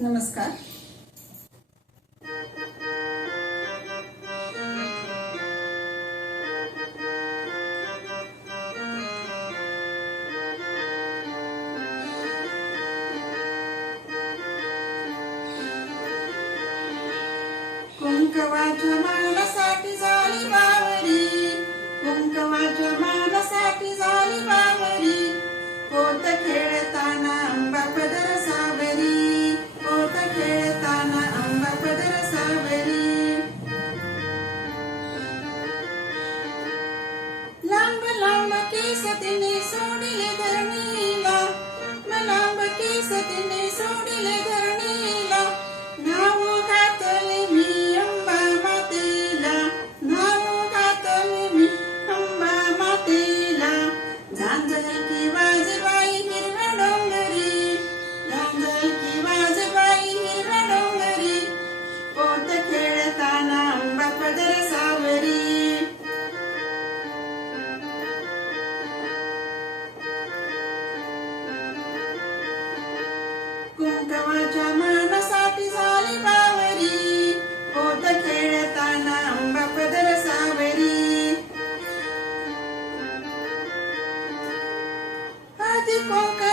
नमस्कार. कुंकवाच्या मानासाठी झाली बावरी लांब सोडिले धरणीला. मला केस तिने सोडिले धरणीला. कुंकवाच्या मानासाठी झाली बावरी. होत खेळताना आंबा पदर सावरी. आधी कुंकवाणी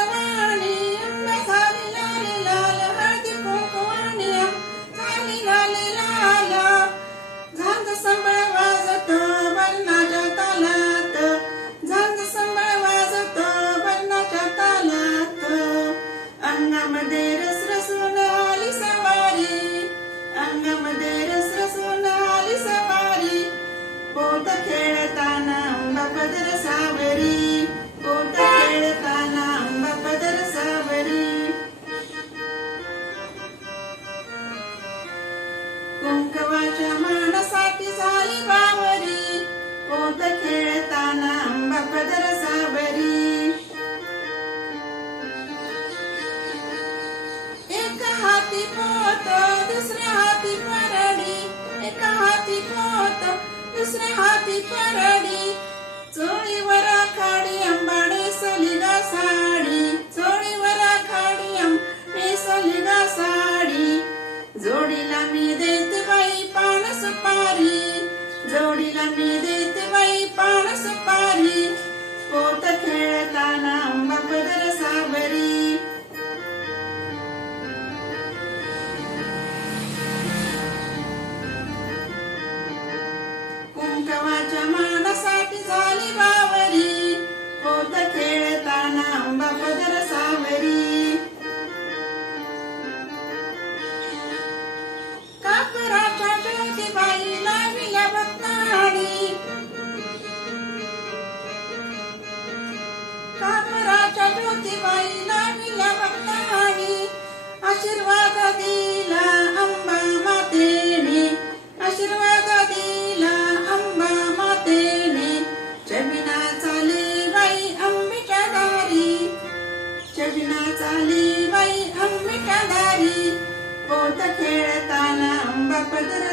माझ्या मानासाठी झाली बावरी. पोत खेळताना आंबा पदर सावरी. एक हाती पोत दुसऱ्या हाती परडी. एक हाती पोत दुसऱ्या हाती परडी. चोळीवर la vida. कापराच्या ज्योतिबाई लाविल्या आशीर्वाद दिला अंबा मातेने. आशीर्वाद दिला अंबा मातेने. चबिना चाले बाई अंबिका दारी. चबिना चाली बाई अंबिका दारी. पोत खेळताना अंबा पदर